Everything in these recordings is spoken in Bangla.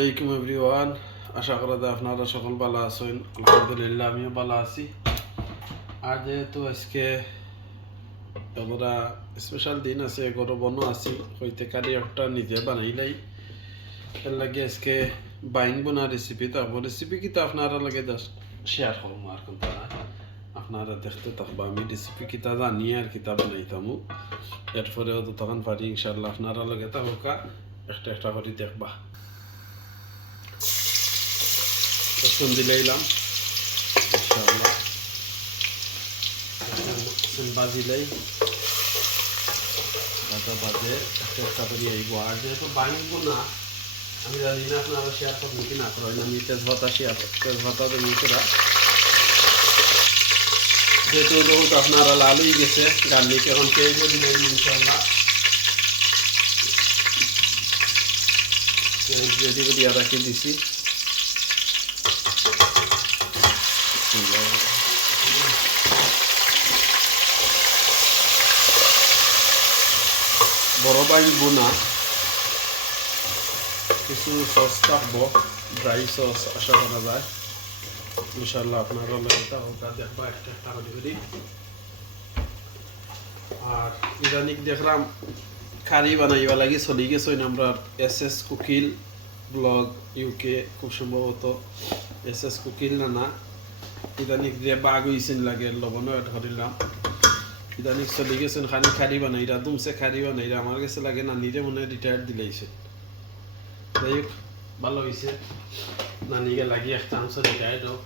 আলাইকুম এভরিওয়ান। আশা করা যায় আপনারা সকল ভালো আছেন। আলহামদুলিল্লাহ, আমিও ভালো আছি। আর যেহেতু আজকে আমরা স্পেশাল দিন আছে গরম বনও আছি, হইতে কারি একটা নিজে বানাইলাই এর লাগে আজকে বাইন বোনা রেসিপি তারপর রেসিপি কিন্তু আপনারা লাগে শেয়ার করব আর কিন্তু না। আপনারা দেখতে থাকবা, আমি রেসিপি কিতা জানি আর কিতা বানাইতামু এরপরেও তো তখন পারি ইনশাল্লাহ আপনারা লাগে থাকা একটা একটা করে দেখবা। রসুন দিলাইলাম ইনশাল্লাহ রসুন বাজিলাই বাজা বাজে, একটা করে আর যেহেতু বানিব না, আমি জানি না আপনারা শেয়ার করবেন কি না করেন আমি তেজপাতা শেয়ার তেজপাতা করা যেহেতু রোদ আপনারা লাল হয়ে গেছে, গার্লিক এখন পেয়ে দিলেন ইনশাল্লাহ রেডি করে আর রাখি দিছি। বড় বাইন বোনা। কিছু সস থাকব ড্রাই সস আশা করা যায়। ইনশাল্লাহ আপনারা লগটা ওটা দেখবা, একটা একটা করে আর ইদানিক দেখলাম কারি বানাইবা লাগি চলি গেছে আমরা এস এস কুকিল ব্লগ ইউকে খুব সম্ভবত এস এস কুকিল না না ইদানিক যে বাঘ হইছেন লাগে, লবণও ধরিলাম ইদানিক চলি গেছেন, খালি খারি বানাইরা দুমসে খারি বানাইরা আমার কাছে লাগে না নিজে মনে রিটায়ার দিলাইছে। যাই হোক, ভালো হয়েছে নানিকে লাগি একটা আনছে রিটায়ার্ড হোক।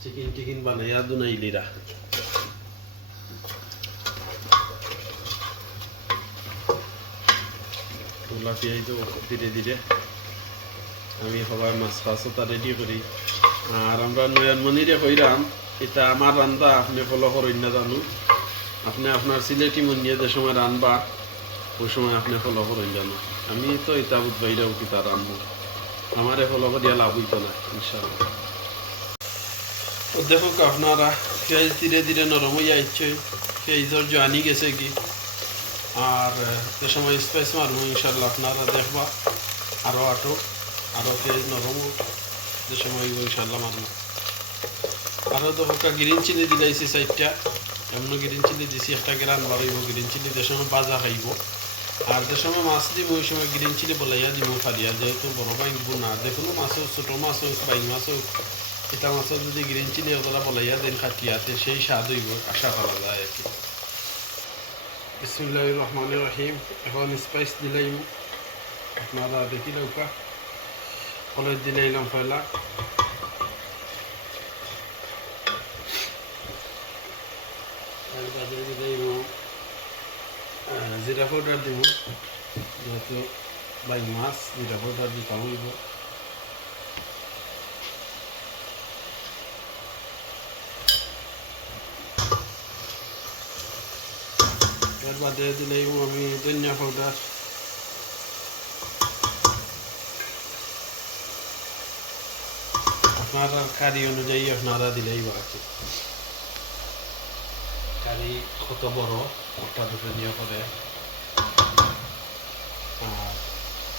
চিকেন টিকিন বানাইয়া দুনাইলিরা ওগুলা পেঁয়াজ ধীরে ধীরে। আমি সবাই মাছ ফাঁসটা রেডি করি। আর আমরা নয়নমণিরে কইরাম এটা আমার রান্না, আপনি ফলো করেন না জানো। আপনি আপনার সিলেটি মনিয়ে যে সময় রানবা, ওই সময় আপনি ফলো করেন জানো। আমি তো এটা উঠি তার রানবো আমারে ফলো করিয়া লাভ হইতো না ইনশাল্লাহ তো দেখো আপনারা পেঁয়াজ ধীরে ধীরে নরম হইয়া ইচ্ছে পেঁয়াজের জানি গেছে কি। আর সে সময় স্পাইস মারবো ইনশাল্লাহ আপনারা দেখবা। আরও আটো আরও পেঁয়াজ নরম যে সময় ইনশাল্লাহ মারবো। আরও তো হোকা গ্রিন চিলি দিলাইছি চারটা এমন গ্রিন চিলি দিছি একটা গ্রান বাড়াইব গ্রিন চিলি যে সময় বাজা খাইব। আর যে সময় মাছ দিব ওই সময় গ্রিন চিলি বলাইয়া দিব ফারিয়া যেহেতু বড় বাইন না। কোনো মাছ হোক, ছোটো মাছ হোক, বাইন মাছ হোক এটা মাছও যদি গ্রিন চিলি ওগুলা বলাইয়া দেন খাটিয়াতে, সেই স্বাদ হইব, আশা করা যায় আর কি। বিসমুল্লাহ রহমান রহিম। এখন স্পাইস দিলাইম। আপনারা দেখি নৌকা কলেজ দিলাইলাম পয়লা এর বাদে দিলাইম জিরা পাউডার দিব যেহেতু বাই মাছ জিরা পাউডার দিতে হইব এর বাদে দিলাইম আমি ধনিয়া পাউডার আপনারা কারি অনুযায়ী আপনারা দিলেই বাকি। কারি কত বড় একটা দুটো নিয়ে করে আর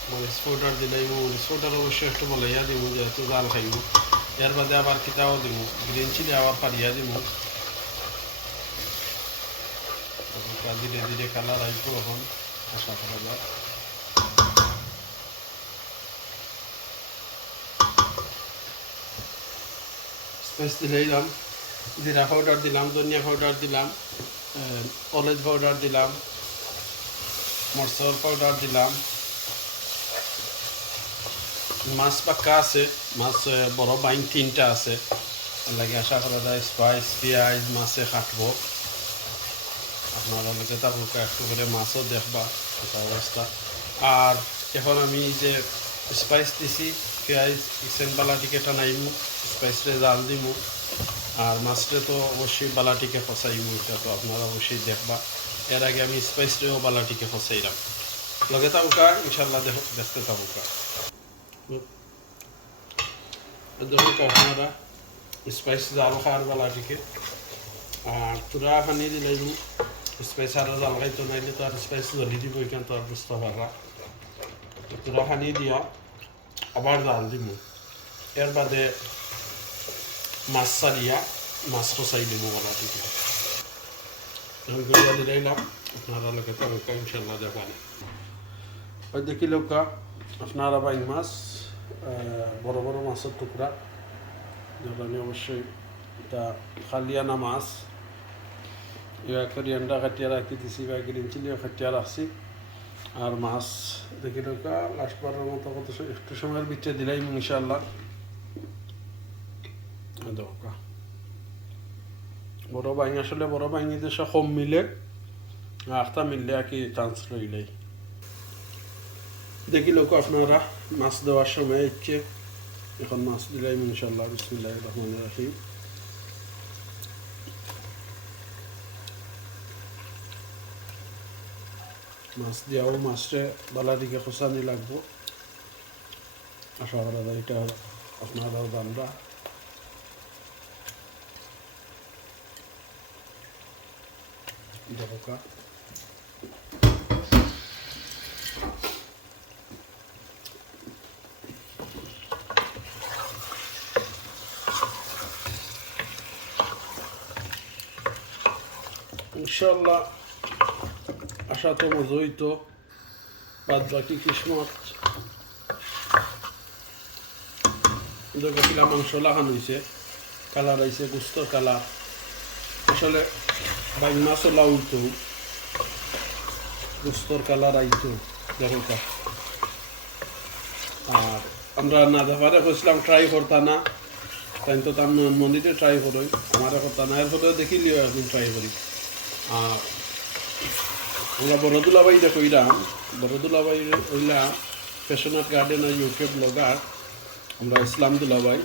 মরিচ পাউডার দিলেই মরিচ পাউডার অবশ্যই একটু বলাইয়া দিব যেহেতু জাল খাইব এর বাদে আবার কিতাও দিব গ্রিন চিলি আবার পারিয়া দিব ধীরে ধীরে কালার আসব এখন, আশা করা যায়। স্পেস দিলাম জিরা পাউডার দিলাম, ধনিয়া পাউডার দিলাম কলেজ পাউডার দিলাম মরসর পাউডার দিলাম। মাছ পাক্কা আছে, মাছ বড় বাইন তিনটা আছে। লাগে আশা করা যায় স্পাইস পেঁয়াজ, মাছে কাটবো। আপনারা তারপর একটু করে মাছও দেখবা, এটা অবস্থা আর এখন আমি যে স্পাইস দিছি, পেঁয়াজ কিচেন বালাটিকে টানাইমু স্পাইসরে জাল দিমু। আর মাছটা তো অবশ্যই বালাটিকে ফসাইমু এটা তো আপনারা অবশ্যই দেখবা। এর আগে আমি স্পাইসরেও বালাটিকে ফসাইলাম। লগে থাকুকা ইনশাল্লাহ দেখ দেখতে থাকুকা দেখুক আপনারা স্পাইস জাল খাওয়ার বালাটিকে। আর তুরা পানি দিলাইমু স্পাইস আরও জাল খাইতো, নাইলে তো আর স্পাইস জ্বলি দিব এখান তো আর বুঝতে পাররা তোরা খানি দিয়া আবার জাল দিব এর বাদে মাছ সারিয়া মাছ কষাই দিব গলা আপনারা লোকে তো ইনশাল্লাহ দেখান। ওই দেখি লোকা, আপনারা বাইন মাছ বড় বড় মাছের টুকরা। যেটা আমি অবশ্যই এটা খালিয়ানা মাছ। ইয়া করি আন্ডা কাটিয়া রাখি দিছি, বা গ্রিন চিলিও কাটিয়া রাখছি। আর মাছ, দেখি লোকা, লাস্ট বারের মতো কত একটু সময়ের ভিতরে দিলাই ইনশাল্লাহ দরকার। বড় বাইং আসলে বড় বাইঙি দেশে কম মিলে আখটা মিললে আর কি চান্স রইলেই। দেখি লোক আপনারা, মাছ দেওয়ার সময় ইচ্ছে এখন মাছ দিলাই ইনশাল্লাহ বিসমুল্লাহ রহমান রাহিম। মাছ দিয়াও মাছটা বালা দিকে খোসানি লাগবো। আশা করা যায় এটা আপনারাও জানবা। দরকার ইনশাল্লাহ আশা তো মজোই তো বাদ বাকি কিসমত দেখছিলাম মাংস লাগানো হয়েছে কালার আইছে গুস্তর কালার আসলে বাইন মাছও লাউতো গুস্তর কালার আইতো দেখো কা। আর আমরা না দেখারে কইছিলাম ট্রাই করতা না। তাই তো তার মন্দিরে ট্রাই করই আমার করতা না, এর ফলে দেখিলিও একদিন ট্রাই করি। আর আমরা বড়দুলাবাই দেখইলাম বড়দুলাবাই হইলা ফ্যাশনার গার্ডেন আর ইউটিউব ব্লগার। আমরা ইসলাম দুলাবাই।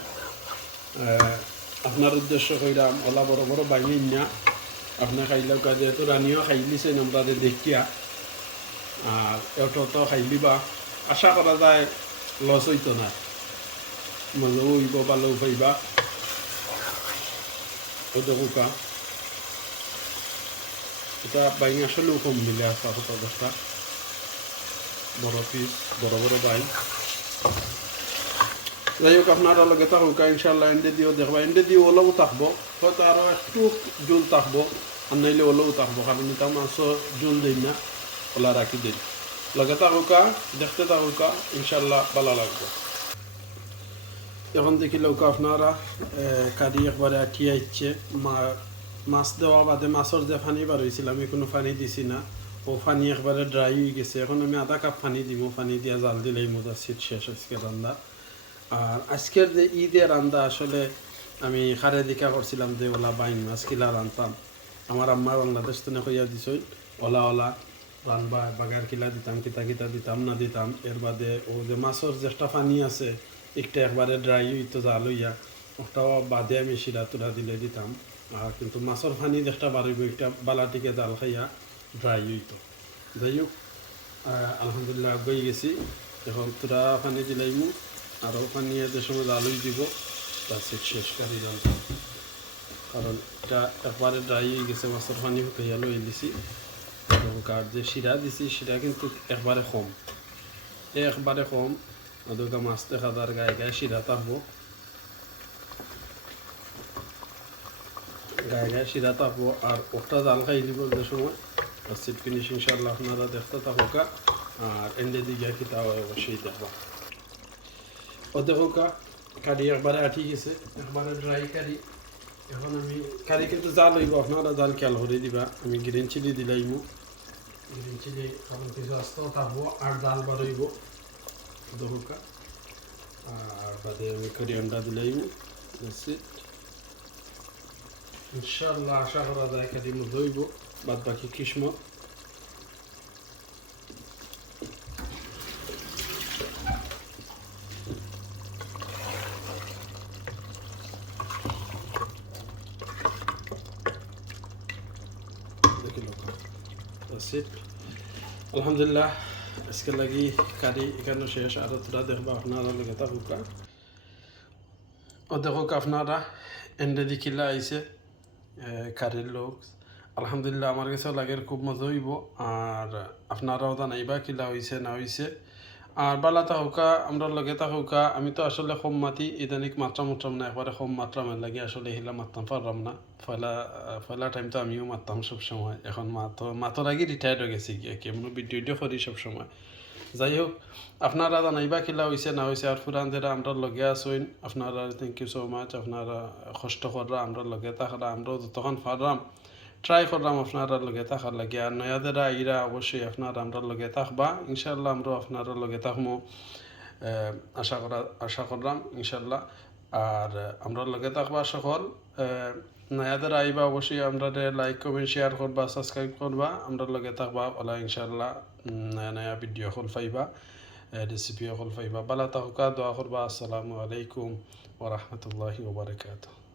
আপনার উদ্দেশ্য কইরাম ওলা বড় বড় বাইনি না আপনার খাইলাম কাজ যেহেতু রানিও খাইলিছেন আমরা দেখিয়া। আর এত তো খাইলি বা। আশা করা যায় লস হইতো না। মজাও হইব ভালো ওই দেখুকা এটা বাইং আসলেও কম মিলে হতো অবস্থা বড় পিস বড় বড় বাইং যাই হোক আপনারা লগে থাকুক ইনশাল্লাহ এন্ডে দিও দেখবা। এন্ডে দিও ওলাও থাকব, হয়তো আরও একটু জোল থাকব, আর নাইলে ওলাও থাকব, কারণ এটা মাছও জোল দিই না, ওলা রাখি দিই। লগে থাকুকা দেখতে থাকুকা ইনশাল্লাহ ভালো লাগবে। এখন দেখি লোক আপনারা কারি একবারে আঠিয়ে ইচ্ছে মাছ দেওয়া বাদে মাছের যে পানি বার হয়েছিল আমি কোনো পানি দিছি না। ও পানি একবারে ড্রাই হয়ে গেছে। এখন আমি আধা কাপ পানি দিব পানি দিয়া জাল দিলেই মোটা সিট শেষ, আজকে রান্না। আর আজকের যে ঈদের রান্দা আসলে আমি খারে দিকা করছিলাম যে ওলা বাইন মাছ কিলা রান্তাম আমার আম্মা বাংলাদেশ তো কইয়া দিছই। ওলা ওলা রানবা বাগার কিলা দিতাম, কিতা কিতা দিতাম, না দিতাম। এর বাদে ও যে মাছের যে একটা পানি আছে, একটা একবারে ড্রাই হইতো জাল হইয়া, ওটাও বাদে আমি শিরা তুলা দিলে দিতাম। আর কিন্তু মাছের পানি যেটা বাড়িব একটা বালাটিকে জাল খাইয়া ড্রাই হইতো। যাই হোক আলহামদুলিল্লাহ আগে গেছি। এখন তোরা পানি দিলাইমু। আরও পানি যে সময় জালুই দিব তার শেষ কারি রান্না কারণ এটা একবারে ড্রাই হয়ে গেছে, মাছের পানি শুকাইয়া লই দিছি এবং কার যে শিরা দিছি সেটা কিন্তু একবারে কম। এই একবারে কম ওদেরকে মাছ দেখা তার গায়ে গায়ে শিরা থাকব গায়ে গায়ে শিরা থাকব আর ওটা জাল খাই দিব যে সময়। আর সিট ফিনিশ ইনশাল্লাহ আপনারা দেখতে থাকুকা, আর এন্ডে দিকে খিতা অবশ্যই দেখবা। দেখুকা কারি একবারে আঠি গেছে একবারে ড্রাই কারি এখন আমি কারি কিন্তু জাল হইব আপনারা জাল খেয়াল করে দিবা। আমি গ্রিন চিলি দিলাইমু গ্রিন চিলি কারণ কিছু আস্তেও থাকব আর বার হইব দেখুকা আর বাদে আমি করি আন্ডা That's ইনশাল্লাহ আশা করা যায় কারি মধ্যে বাদ বাকি কিসমত দেখি লোক That's it. আলহামদুলিল্লাহ আজকে লাগি কারি এখানে শেষ আর তোরা দেখবা আপনারা লেগে থাকুকা ও দেখুক আপনারা এন্ডে দিকিলা আইছে কারির লোক আলহামদুলিল্লাহ আমার কাছেও লাগে খুব মজা হইব আর আপনারাও জানাইবা কিলা হইছে না হইছে আর বালা তাহুকা আমরা লগে তাহুকা আমি তো আসলে কম মাতি, ইদানিক মাত্রা মাত্রাম না একবারে কম মাত্রা মেন লাগে আসলে হিলা মারতাম পারলাম না। ফয়লা ফয়লা টাইম তো আমিও মারতাম সব সময়, এখন মাতো মাতর আগে রিটায়ার্ড হয়ে গেছি গিয়ে কেমন ভিডিও ভিডিও করি সব সময়। যাই হোক আপনারা জানাইবা কিলা হয়েছে না হয়েছে আর ফুরান যারা আমরা লগে আসইন আপনারা থ্যাংক ইউ সো মাচ আপনারা কষ্ট কররা আমরা লগে থাকরা আমরাও যতক্ষণ পারলাম ট্রাই করলাম আপনারা লগে থাকার লাগে আর নয়াদেরা ইরা অবশ্যই আপনারা আমরা লগে থাকবা ইনশাল্লাহ আমরা আপনারা লগে থাকব আশা করা আশা করলাম ইনশাল্লাহ আর আমরা লগে থাকবা সকল নয়াদের আইবা অবশ্যই আমরা লাইক কমেন্ট শেয়ার করবা সাবস্ক্রাইব করবা আমরা লগে থাকবা ওলা ইনশাল্লাহ নয়া নয়া ভিডিও হল পাইবা রেসিপি হল পাইবা বালা তাহকা দোয়া করবা আসসালামু আলাইকুম ওরহমতুল্লাহি ওবরাকাতুহ